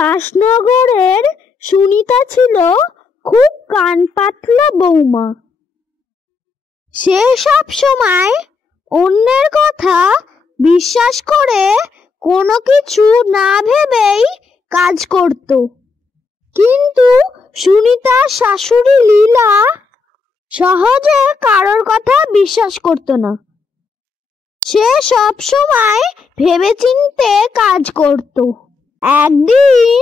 রাজনগরের সুনিতা ছিল খুব কান পাতলা বৌমা। সে সব সময় অন্যের কথা বিশ্বাস করে কোনো কিছু না ভেবেই কাজ করত। কিন্তু সুনিতার শাশুড়ি লীলা সহজে কারোর কথা বিশ্বাস করত না। সে সব সময় ভেবেচিন্তে কাজ করত। একদিন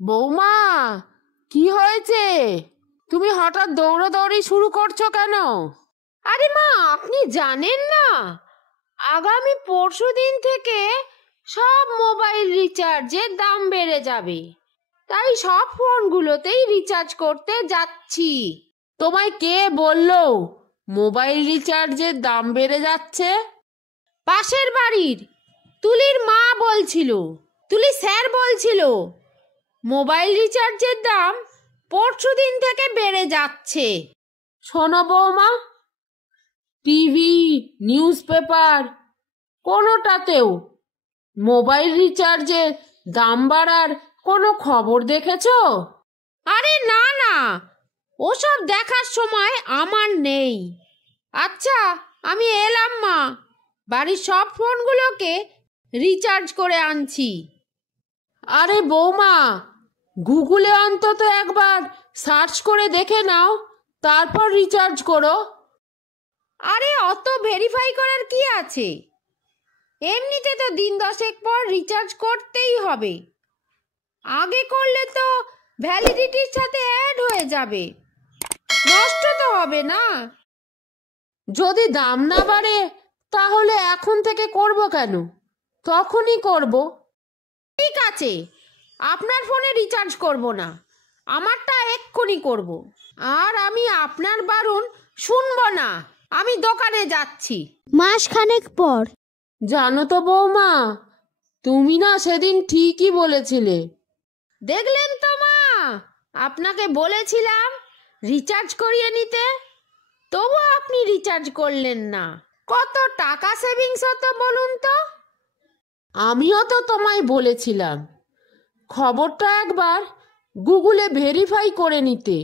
বৌমা, কি হয়েছে? তুমি হঠাৎ দৌড়াদৌড়ি শুরু করছো কেন? আরে মা, আপনি জানেন না, আগামী পরশুদিন থেকে সব মোবাইল রিচার্জের দাম বেড়ে যাবে। তাই সব ফোনগুলোতেই রিচার্জ করতে যাচ্ছি। তোমায় কে বললো মোবাইল রিচার্জের দাম বেড়ে যাচ্ছে? পাশের বাড়ির তুলির মা বলছিল, তুলি স্যার বলছিল মোবাইল রিচার্জের দাম পরশুদিন থেকে বেড়ে যাচ্ছে। শোনো বৌমা, টিভি, নিউজ পেপার কোনোটাতেও মোবাইল রিচার্জের দাম বাড়ার কোনো খবর দেখেছো? আরে না না, ওসব দেখার সময় আমার নেই। আচ্ছা, আমি এলাম মা, বাড়ির সব ফোনগুলোকে রিচার্জ করে আনছি। আরে বৌমা, গুগলে অন্তত একবার সার্চ করে দেখে নাও, তারপর রিচার্জ করো। আরে অত ভেরিফাই করার কি আছে? এমনিতে তো দিন 10 পর রিচার্জ করতেই হবে। আগে করলে তো ভ্যালিডিটির সাথে অ্যাড হয়ে যাবে, নষ্ট তো হবে না। যদি দাম না বাড়ে তাহলে এখন থেকে করব কেন? তখনই করব। ঠিক আছে, আপনার ফোনে রিচার্জ করব না, আমারটা এক্ষুনি করব। আর আমি আপনার বারণ শুনব না, আমি দোকানে যাচ্ছি। মাসখানেক পর জানো তো বৌমা, তুমি না সেদিন ঠিকই বলেছিলে। দেখলেন তো মা, আপনাকে বলেছিলাম রিচার্জ করিয়ে নিতে, তবু আপনি রিচার্জ করলেন না। কত টাকা সেভিংস হতো বলুন তো? আমিও তো তোমায় বলেছিলাম খবরটা একবার গুগলে ভেরিফাই করে নিতে,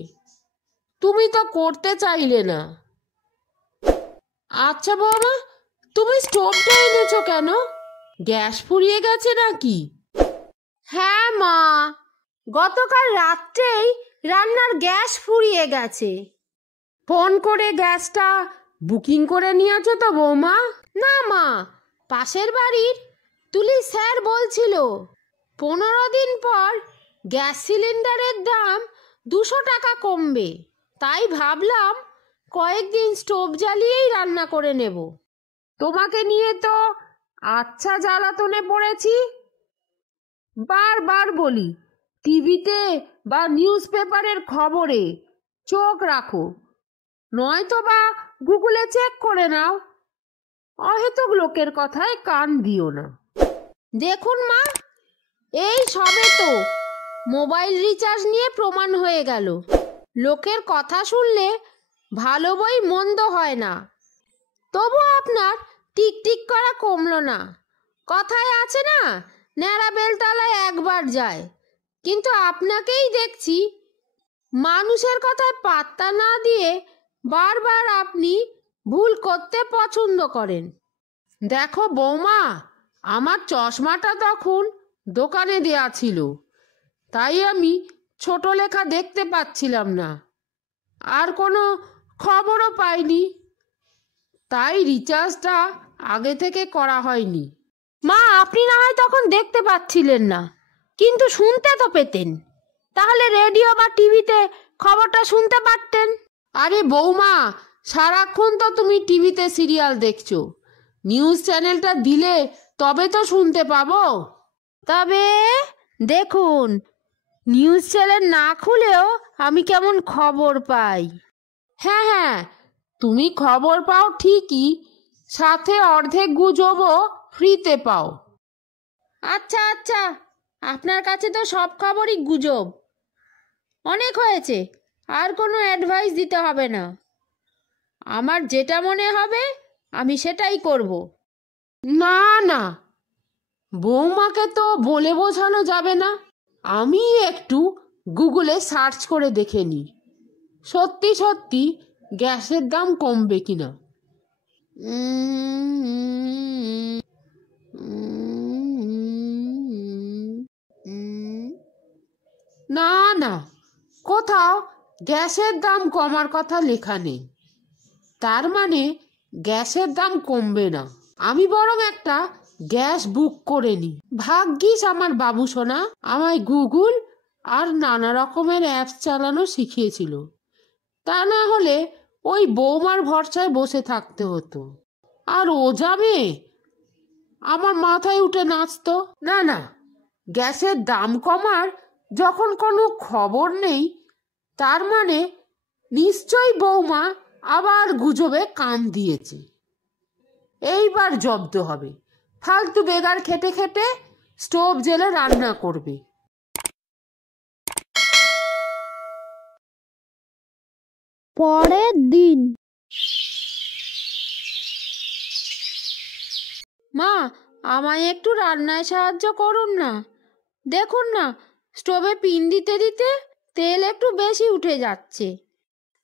তুমি তো করতে চাইলে না। আচ্ছা বৌমা, তুমি স্টোভটা এনেছো কেন? গ্যাস ফুরিয়ে গেছে নাকি? হ্যাঁ মা, গতকাল রাত্রেই রান্নার গ্যাস ফুরিয়ে গেছে। ফোন করে গ্যাসটা বুকিং করে নিয়েছো তো বৌমা? না মা, পাশের বাড়ির তুলি স্যার বলছিল 15 দিন পর গ্যাস সিলিন্ডারের দাম 200 টাকা কমবে। তাই ভাবলাম কয়েকদিন স্টোভ জ্বালিয়েই রান্না করে নেব। তোমাকে নিয়ে তো আচ্ছা জ্বালাতনে পড়েছি। বারবার বলি, টিভিতে বা নিউজ পেপারের খবরে চোখ রাখো, নয়তো বা গুগলে চেক করে নাও। অহেতুক লোকের কথায় কান দিও না। দেখুন মা, এই সবে তো মোবাইল রিচার্জ নিয়ে প্রমাণ হয়ে গেল লোকের কথা শুনলে ভালো বই মন্দ হয় না। তবু আপনার টিকটিক করা কমলো না। কথায় আছে না, ন্যাড়া বেলতলায় একবার যায়। কিন্তু আপনাকেই দেখছি মানুষের কথায় পাত্তা না দিয়ে বারবার আপনি ভুল করতে পছন্দ করেন। দেখো বৌমা, আমার চশমাটা তখন দোকানে দেয়া ছিল, তাই আমি ছোট লেখা দেখতে পাচ্ছিলাম না, আর কোনো খবরও পাইনি, তাই রিচার্জটা আগে থেকে করা হয়নি। মা, আপনি না হয় তখন দেখতে পাচ্ছিলেন না, কিন্তু শুনতে তো পেতেন। তাহলে রেডিও বা টিভিতে খবরটা শুনতে পারতেন। আরে বৌমা, সারাক্ষণ তো তুমি টিভিতে সিরিয়াল দেখছো, নিউজ চ্যানেলটা দিলে তবে তো শুনতে পাবো। তবে দেখুন, নিউজ চ্যানেল না খুলেও আমি কেমন খবর পাই। হ্যাঁ হ্যাঁ, তুমি খবর পাও ঠিকই, সাথে অর্ধেক গুজবও ফ্রিতে পাও। আচ্ছা আচ্ছা, আপনার কাছে তো সব খবরই গুজব। অনেক হয়েছে, আর কোনো অ্যাডভাইস দিতে হবে না। আমার যেটা মনে হবে আমি সেটাই করব। না না, বৌমাকে তো বলে বোঝানো যাবে না। আমি একটু গুগলে সার্চ করে দেখে নিই সত্যি সত্যি গ্যাসের দাম কমবে কিনা। না না, কোথাও গ্যাসের দাম কমার কথা লেখা নেই। তার মানে গ্যাসের দাম কমবে না। আমি বরং একটা গ্যাস বুক করে নিই। ভাগ্যিস আমার বাবু সোনা আমায় গুগল আর নানা রকমের অ্যাপস চালানো শিখিয়েছিল। তা না হলে ওই বৌমার ভরসায় বসে থাকতে হতো। আর ও যাবে আমার মাথায় উঠে নাচতো। না না, গ্যাসের দাম কমার যখন কোনো খবর নেই, তার মানে নিশ্চয়ই বৌমা আবার গুজবে কান দিয়েছে। এইবার জব্দ হবে। ফালতু বেগার খেটে খেটে স্টোভ জেলে রান্না করবে। পরের দিন। মা, আমায় একটু রান্নায় সাহায্য করুন না। দেখুন না, স্টোভে পিন দিতে দিতে তেল একটু বেশি উঠে যাচ্ছে।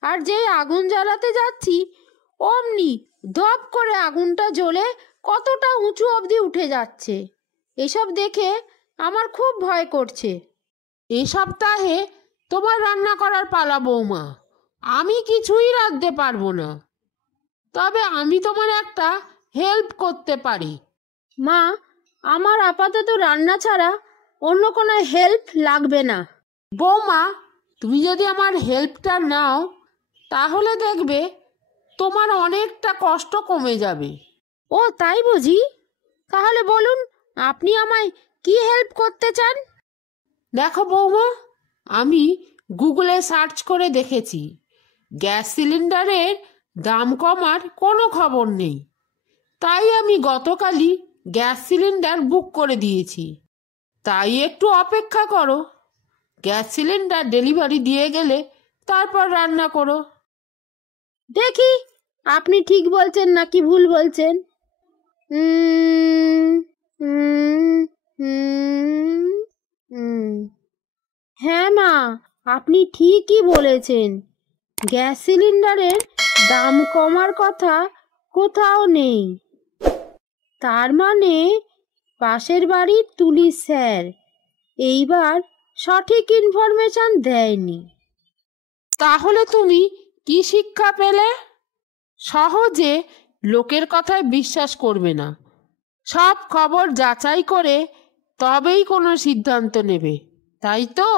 আর যেই আগুন জ্বালাতে যাচ্ছি অমনি ধপ করে আগুনটা জ্বলে কতটা উঁচু অবধি উঠে যাচ্ছে। এসব দেখে আমার খুব ভয় করছে। এ সপ্তাহে তোমার রান্না করার পালা বৌমা। আমি কিছুই রাঁধতে পারবো না, তবে আমি তোমার একটা হেল্প করতে পারি। মা, আমার আপাতত রান্না ছাড়া অন্য কোনো হেল্প লাগবে না। বৌমা, তুমি যদি আমার হেল্পটা নাও তাহলে দেখবে তোমার অনেকটা কষ্ট কমে যাবে। ও তাই বুঝি? তাহলে বলুন, আপনি আমায় কি হেল্প করতে চান? দেখো বৌমা, আমি গুগলে সার্চ করে দেখেছি গ্যাস সিলিন্ডারের দাম কমার কোনো খবর নেই। তাই আমি গতকালই গ্যাস সিলিন্ডার বুক করে দিয়েছি। তাই একটু অপেক্ষা করো, গ্যাস সিলিন্ডার ডেলিভারি দিয়ে গেলে তারপর রান্না করো। দেখি আপনি ঠিক বলছেন নাকি ভুল বলছেন। হ্যাঁ মা, আপনি ঠিকই বলেছেন। গ্যাস সিলিন্ডারের দাম কমার কথা কোথাও নেই। তার মানে পাশের বাড়ির তুলি স্যার এইবার সঠিক ইনফরমেশন দেয়নি। তাহলে তুমি কি শিক্ষা পেলে? সহজে লোকের কথায় বিশ্বাস করবে না। সব খবর যাচাই করে তবেই কোনো সিদ্ধান্ত নেবে, তাই তো?